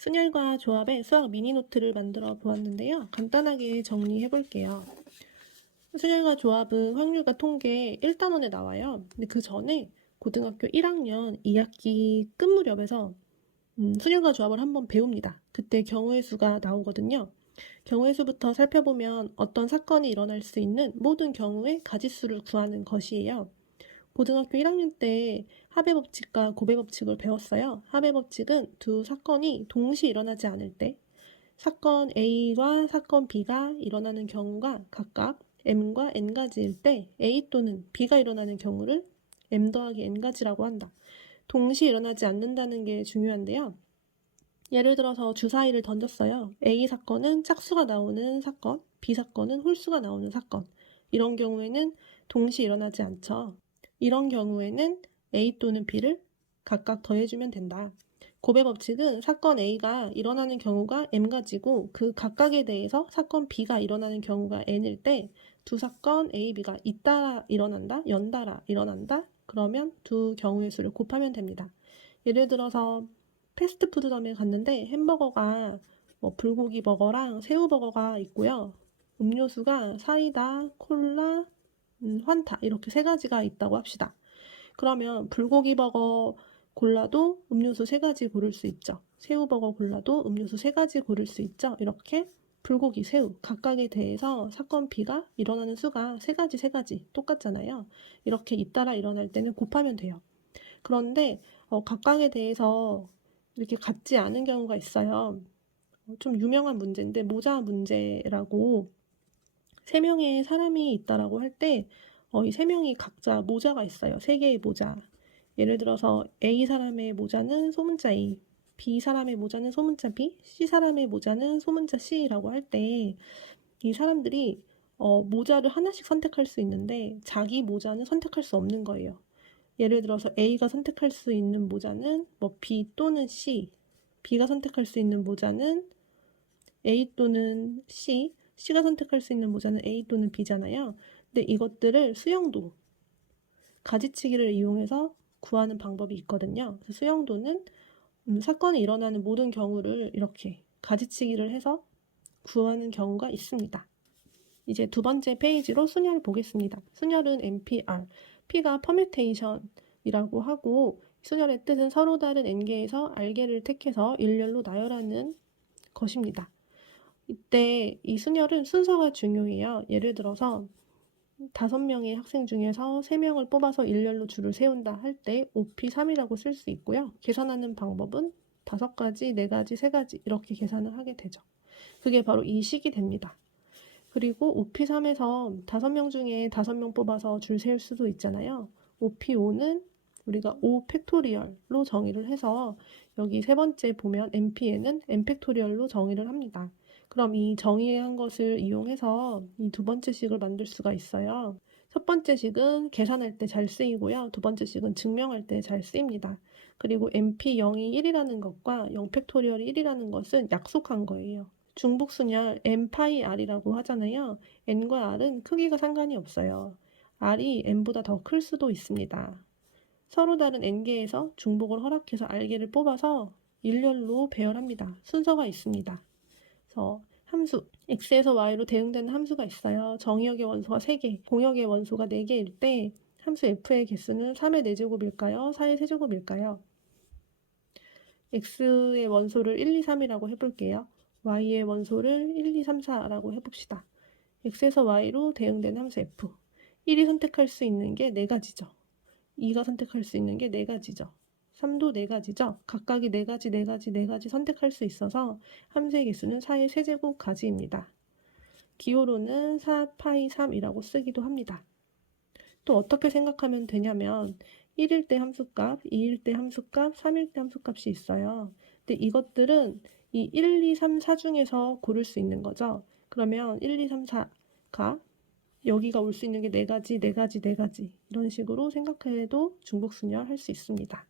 순열과 조합의 수학 미니노트를 만들어 보았는데요. 간단하게 정리해 볼게요. 순열과 조합은 확률과 통계 1단원에 나와요. 근데 그 전에 고등학교 1학년 2학기 끝 무렵에서 순열과 조합을 한번 배웁니다. 그때 경우의 수가 나오거든요. 경우의 수부터 살펴보면 어떤 사건이 일어날 수 있는 모든 경우의 가짓수를 구하는 것이에요. 고등학교 1학년 때 합의 법칙과 고배 법칙을 배웠어요. 합의 법칙은 두 사건이 동시에 일어나지 않을 때 사건 A와 사건 B가 일어나는 경우가 각각 M과 N가지일 때 A 또는 B가 일어나는 경우를 M 더하기 N가지라고 한다. 동시에 일어나지 않는다는 게 중요한데요. 예를 들어서 주사위를 던졌어요. A 사건은 짝수가 나오는 사건, B 사건은 홀수가 나오는 사건. 이런 경우에는 동시에 일어나지 않죠. 이런 경우에는 A 또는 B를 각각 더해주면 된다. 고배 법칙은 사건 A가 일어나는 경우가 M가지고 그 각각에 대해서 사건 B가 일어나는 경우가 N일 때 두 사건 A, B가 잇따라 일어난다, 연달아 일어난다. 그러면 두 경우의 수를 곱하면 됩니다. 예를 들어서 패스트푸드점에 갔는데 햄버거가 불고기 버거랑 새우 버거가 있고요. 음료수가 사이다, 콜라, 환타 이렇게 세 가지가 있다고 합시다. 그러면 불고기 버거 골라도 음료수 세 가지 고를 수 있죠. 새우 버거 골라도 음료수 세 가지 고를 수 있죠. 이렇게 불고기, 새우 각각에 대해서 사건 B가 일어나는 수가 세 가지 똑같잖아요. 이렇게 잇따라 일어날 때는 곱하면 돼요. 그런데 각각에 대해서 이렇게 같지 않은 경우가 있어요. 좀 유명한 문제인데 모자 문제라고 세 명의 사람이 있다라고 할 때 이 세 명이 각자 모자가 있어요. 세 개의 모자. 예를 들어서 A 사람의 모자는 소문자 A, B 사람의 모자는 소문자 B, C 사람의 모자는 소문자 C라고 할 때 이 사람들이 모자를 하나씩 선택할 수 있는데 자기 모자는 선택할 수 없는 거예요. 예를 들어서 A가 선택할 수 있는 모자는 B 또는 C, B가 선택할 수 있는 모자는 A 또는 C, C가 선택할 수 있는 모자는 A 또는 B잖아요. 근데 이것들을 수영도, 가지치기를 이용해서 구하는 방법이 있거든요. 그래서 수영도는 사건이 일어나는 모든 경우를 이렇게 가지치기를 해서 구하는 경우가 있습니다. 이제 두 번째 페이지로 순열 보겠습니다. 순열은 NPR, P가 퍼뮤테이션이라고 하고 순열의 뜻은 서로 다른 n개에서 r개를 택해서 일렬로 나열하는 것입니다. 이때 이 순열은 순서가 중요해요. 예를 들어서 5명의 학생 중에서 3명을 뽑아서 일렬로 줄을 세운다 할 때 5P3이라고 쓸 수 있고요. 계산하는 방법은 5가지, 4가지, 3가지 이렇게 계산을 하게 되죠. 그게 바로 이 식이 됩니다. 그리고 OP3에서 5명 중에 5명 뽑아서 줄 세울 수도 있잖아요. OP5는 우리가 5 팩토리얼로 정의를 해서 여기 세 번째 보면 NP에는 N 팩토리얼로 정의를 합니다. 그럼 이 정의한 것을 이용해서 이 두 번째 식을 만들 수가 있어요. 첫 번째 식은 계산할 때 잘 쓰이고요. 두 번째 식은 증명할 때 잘 쓰입니다. 그리고 NP0이 1이라는 것과 0 팩토리얼이 1이라는 것은 약속한 거예요. 중복순열 n-r이라고 하잖아요. n과 r은 크기가 상관이 없어요. r이 n보다 더 클 수도 있습니다. 서로 다른 n개에서 중복을 허락해서 r개를 뽑아서 일렬로 배열합니다. 순서가 있습니다. 그래서 함수 x에서 y로 대응되는 함수가 있어요. 정의역의 원소가 3개, 공역의 원소가 4개일 때 함수 f의 개수는 3의 4제곱일까요? 4의 세제곱일까요? x의 원소를 1, 2, 3이라고 해볼게요. y의 원소를 1, 2, 3, 4라고 해봅시다. x에서 y로 대응되는 함수 f. 1이 선택할 수 있는 게 4가지죠. 2가 선택할 수 있는 게 4가지죠. 3도 4가지죠. 각각이 4가지, 4가지, 4가지 선택할 수 있어서 함수의 개수는 4의 세제곱가지입니다. 기호로는 4파이 3이라고 쓰기도 합니다. 또 어떻게 생각하면 되냐면 1일 때 함수값, 2일 때 함수값, 3일 때 함수값이 있어요. 근데 이것들은 이 1, 2, 3, 4 중에서 고를 수 있는 거죠. 그러면 1, 2, 3, 4가 여기가 올 수 있는 게 4가지, 4가지, 4가지 이런 식으로 생각해도 중복순열 할 수 있습니다.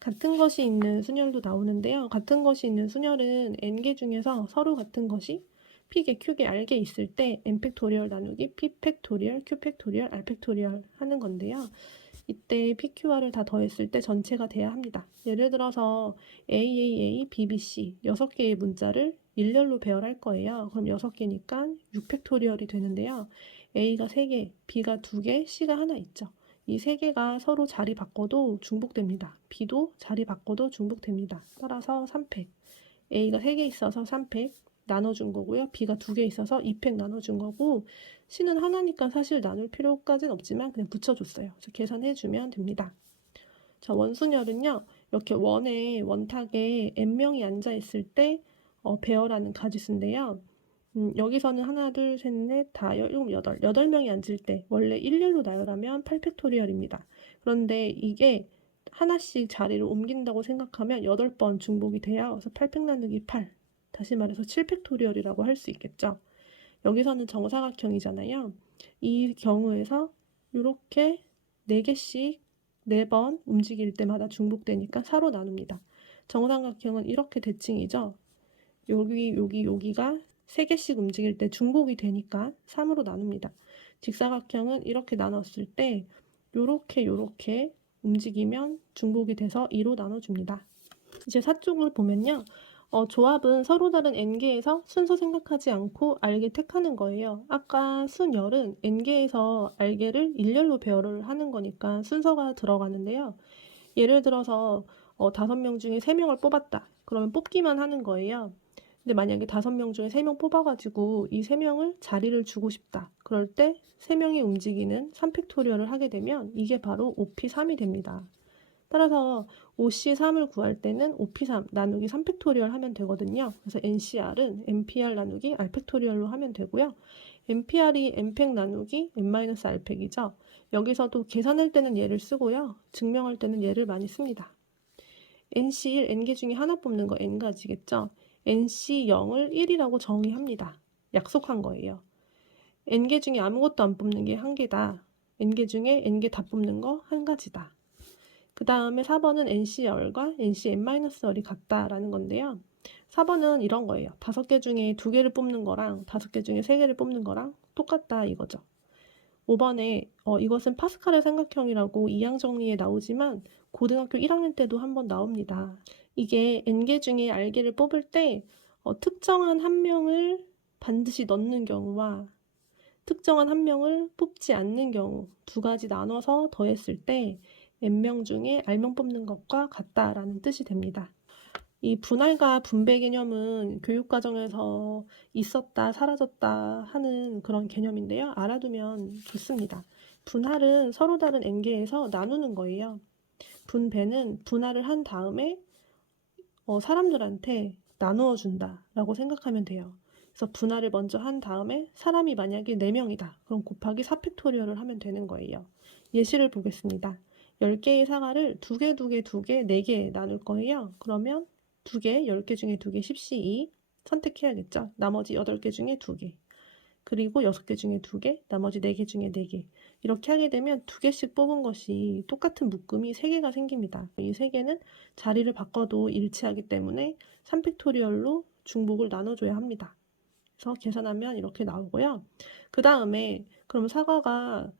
같은 것이 있는 순열도 나오는데요. 같은 것이 있는 순열은 n개 중에서 서로 같은 것이 p개, q개, r개 있을 때 n 팩토리얼 나누기 p 팩토리얼, q 팩토리얼, r 팩토리얼 하는 건데요. 이때 PQR을 다 더했을 때 전체가 돼야 합니다. 예를 들어서 AAA, BBC 6개의 문자를 일렬로 배열할 거예요. 그럼 6개니까 6팩토리얼이 되는데요. A가 3개, B가 2개, C가 하나 있죠. 이 3개가 서로 자리 바꿔도 중복됩니다. B도 자리 바꿔도 중복됩니다. 따라서 3팩. A가 3개 있어서 3팩 나눠준 거고요. B가 2개 있어서 2팩 나눠준 거고, C는 하나니까 사실 나눌 필요까지는 없지만 그냥 붙여줬어요. 그래서 계산해주면 됩니다. 자, 원순열은요, 이렇게 원에 원탁에 n명이 앉아있을 때 배열하는 가지수인데요. 여기서는 하나, 둘, 셋, 넷, 다, 일곱, 여덟. 8명이 앉을 때 원래 일렬로 나열하면 8팩토리얼입니다. 그런데 이게 하나씩 자리를 옮긴다고 생각하면 8번 중복이 돼요. 그래서 8팩 나누기 8. 다시 말해서 7팩토리얼이라고 할 수 있겠죠. 여기서는 정사각형이잖아요. 이 경우에서 이렇게 4개씩 4번 움직일 때마다 중복되니까 4로 나눕니다. 정삼각형은 이렇게 대칭이죠. 여기가 3개씩 움직일 때 중복이 되니까 3으로 나눕니다. 직사각형은 이렇게 나눴을 때 요렇게 움직이면 중복이 돼서 2로 나눠줍니다. 이제 4쪽을 보면요. 조합은 서로 다른 n개에서 순서 생각하지 않고 알개 택하는 거예요. 아까 순열은 n개에서 알개를 일렬로 배열을 하는 거니까 순서가 들어가는데요. 예를 들어서 5명 중에 3명을 뽑았다. 그러면 뽑기만 하는 거예요. 근데 만약에 5명 중에 3명 뽑아가지고 이 3명을 자리를 주고 싶다. 그럴 때 3명이 움직이는 3팩토리얼을 하게 되면 이게 바로 OP3이 됩니다. 따라서 OC3을 구할 때는 OP3 나누기 3팩토리얼 하면 되거든요. 그래서 NCR은 NPR 나누기 R팩토리얼로 하면 되고요. NPR이 N팩 나누기 N-R팩이죠. 여기서도 계산할 때는 얘를 쓰고요. 증명할 때는 얘를 많이 씁니다. NC1, N개 중에 하나 뽑는 거 N가지겠죠. NC0을 1이라고 정의합니다. 약속한 거예요. N개 중에 아무것도 안 뽑는 게 1개다. N개 중에 N개 다 뽑는 거 1가지다. 그 다음에 4번은 NC열과 NCn-열이 같다라는 건데요. 4번은 이런 거예요. 5개 중에 2개를 뽑는 거랑 5개 중에 3개를 뽑는 거랑 똑같다 이거죠. 5번에 이것은 파스칼의 삼각형이라고 2양 정리에 나오지만 고등학교 1학년 때도 한번 나옵니다. 이게 n개 중에 r개를 뽑을 때 특정한 한 명을 반드시 넣는 경우와 특정한 한 명을 뽑지 않는 경우 2가지 나눠서 더했을 때 n명 중에 r명 뽑는 것과 같다라는 뜻이 됩니다. 이 분할과 분배 개념은 교육과정에서 있었다, 사라졌다 하는 그런 개념인데요. 알아두면 좋습니다. 분할은 서로 다른 n개에서 나누는 거예요. 분배는 분할을 한 다음에 사람들한테 나누어 준다라고 생각하면 돼요. 그래서 분할을 먼저 한 다음에 사람이 만약에 4명이다. 그럼 곱하기 4팩토리얼을 하면 되는 거예요. 예시를 보겠습니다. 10개의 사과를 2개, 2개, 2개, 4개 나눌 거예요. 그러면 2개, 10개 중에 2개, 10C2 선택해야겠죠. 나머지 8개 중에 2개. 그리고 6개 중에 2개, 나머지 4개 중에 4개. 이렇게 하게 되면 2개씩 뽑은 것이 똑같은 묶음이 3개가 생깁니다. 이 3개는 자리를 바꿔도 일치하기 때문에 3팩토리얼로 중복을 나눠줘야 합니다. 그래서 계산하면 이렇게 나오고요. 그 다음에 그럼 사과가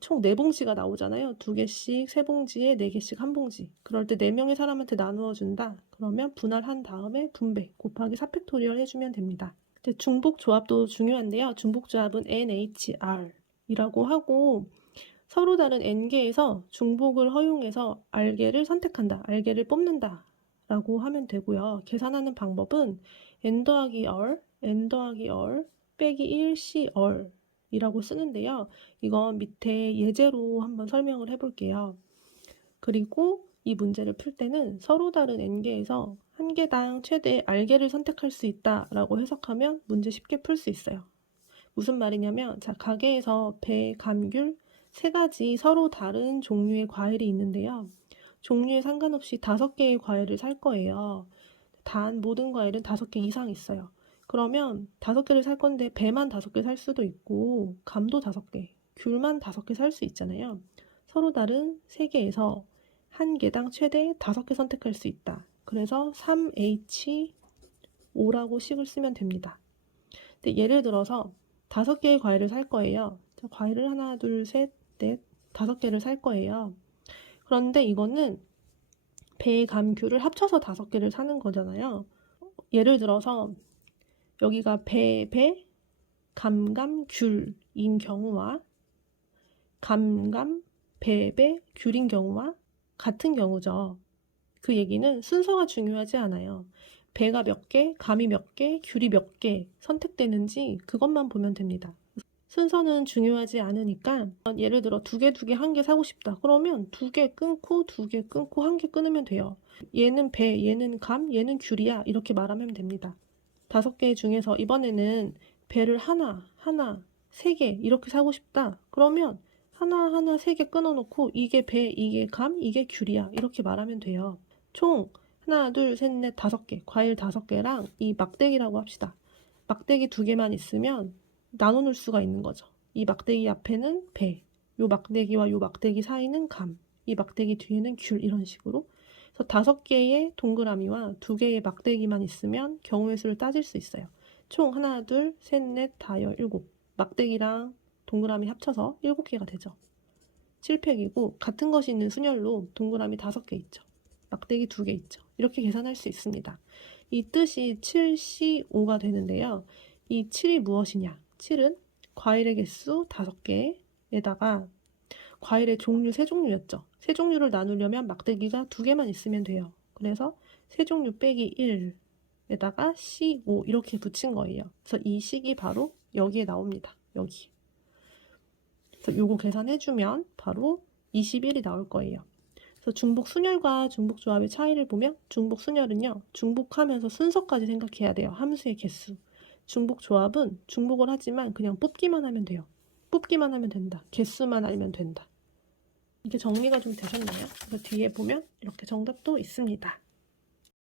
총 4봉지가 나오잖아요. 2개씩 3봉지에 4개씩 1봉지. 그럴 때 4명의 사람한테 나누어 준다. 그러면 분할한 다음에 분배 곱하기 4팩토리얼 해주면 됩니다. 중복 조합도 중요한데요. 중복 조합은 NHR이라고 하고 서로 다른 n개에서 중복을 허용해서 r개를 선택한다, r개를 뽑는다 라고 하면 되고요. 계산하는 방법은 n 더하기 r 빼기 1 CR 이라고 쓰는데요. 이건 밑에 예제로 한번 설명을 해볼게요. 그리고 이 문제를 풀 때는 서로 다른 n개에서 한 개당 최대 r개를 선택할 수 있다라고 해석하면 문제 쉽게 풀 수 있어요. 무슨 말이냐면 자, 가게에서 배, 감, 귤 3가지 서로 다른 종류의 과일이 있는데요. 종류에 상관없이 5개의 과일을 살 거예요. 단 모든 과일은 5개 이상 있어요. 그러면 5개를 살 건데 배만 5개 살 수도 있고 감도 5개, 귤만 5개 살 수 있잖아요. 서로 다른 3개에서 한 개당 최대 5개 선택할 수 있다. 그래서 3H5라고 식을 쓰면 됩니다. 근데 예를 들어서 5개의 과일을 살 거예요. 자, 과일을 하나, 둘, 셋, 넷, 5개를 살 거예요. 그런데 이거는 배, 감, 귤을 합쳐서 5개를 사는 거잖아요. 예를 들어서 여기가 배, 감, 귤인 경우와 감, 배, 귤인 경우와 같은 경우죠. 그 얘기는 순서가 중요하지 않아요. 배가 몇 개, 감이 몇 개, 귤이 몇 개 선택되는지 그것만 보면 됩니다. 순서는 중요하지 않으니까 예를 들어 2개, 1개 사고 싶다. 그러면 2개 끊고 2개 끊고 1개 끊으면 돼요. 얘는 배, 얘는 감, 얘는 귤이야. 이렇게 말하면 됩니다. 5개 중에서 이번에는 배를 하나, 3개 이렇게 사고 싶다. 그러면 하나, 3개 끊어놓고 이게 배, 이게 감, 이게 귤이야. 이렇게 말하면 돼요. 총 하나, 둘, 셋, 넷, 5개, 과일 5개랑 이 막대기라고 합시다. 막대기 2개만 있으면 나눠 놓을 수가 있는 거죠. 이 막대기 앞에는 배, 요 막대기와 요 막대기 사이는 감, 이 막대기 뒤에는 귤 이런 식으로. 그래서 5개의 동그라미와 2개의 막대기만 있으면 경우의 수를 따질 수 있어요. 총 하나, 둘, 셋, 넷, 다여, 7. 막대기랑 동그라미 합쳐서 7개가 되죠. 7팩이고 같은 것이 있는 순열로 동그라미 5개 있죠. 막대기 2개 있죠. 이렇게 계산할 수 있습니다. 이 뜻이 7C5가 되는데요. 이 7이 무엇이냐? 7은 과일의 개수 5개에다가 과일의 종류 3종류였죠. 3종류를 나누려면 막대기가 2개만 있으면 돼요. 그래서 3종류 빼기 1에다가 C5 이렇게 붙인 거예요. 그래서 이 식이 바로 여기에 나옵니다. 여기. 그래서 요거 계산해주면 바로 21이 나올 거예요. 그래서 중복 순열과 중복 조합의 차이를 보면 중복 순열은요. 중복하면서 순서까지 생각해야 돼요. 함수의 개수. 중복 조합은 중복을 하지만 그냥 뽑기만 하면 돼요. 뽑기만 하면 된다. 개수만 알면 된다. 이게 정리가 좀 되셨나요? 그래서 뒤에 보면 이렇게 정답도 있습니다.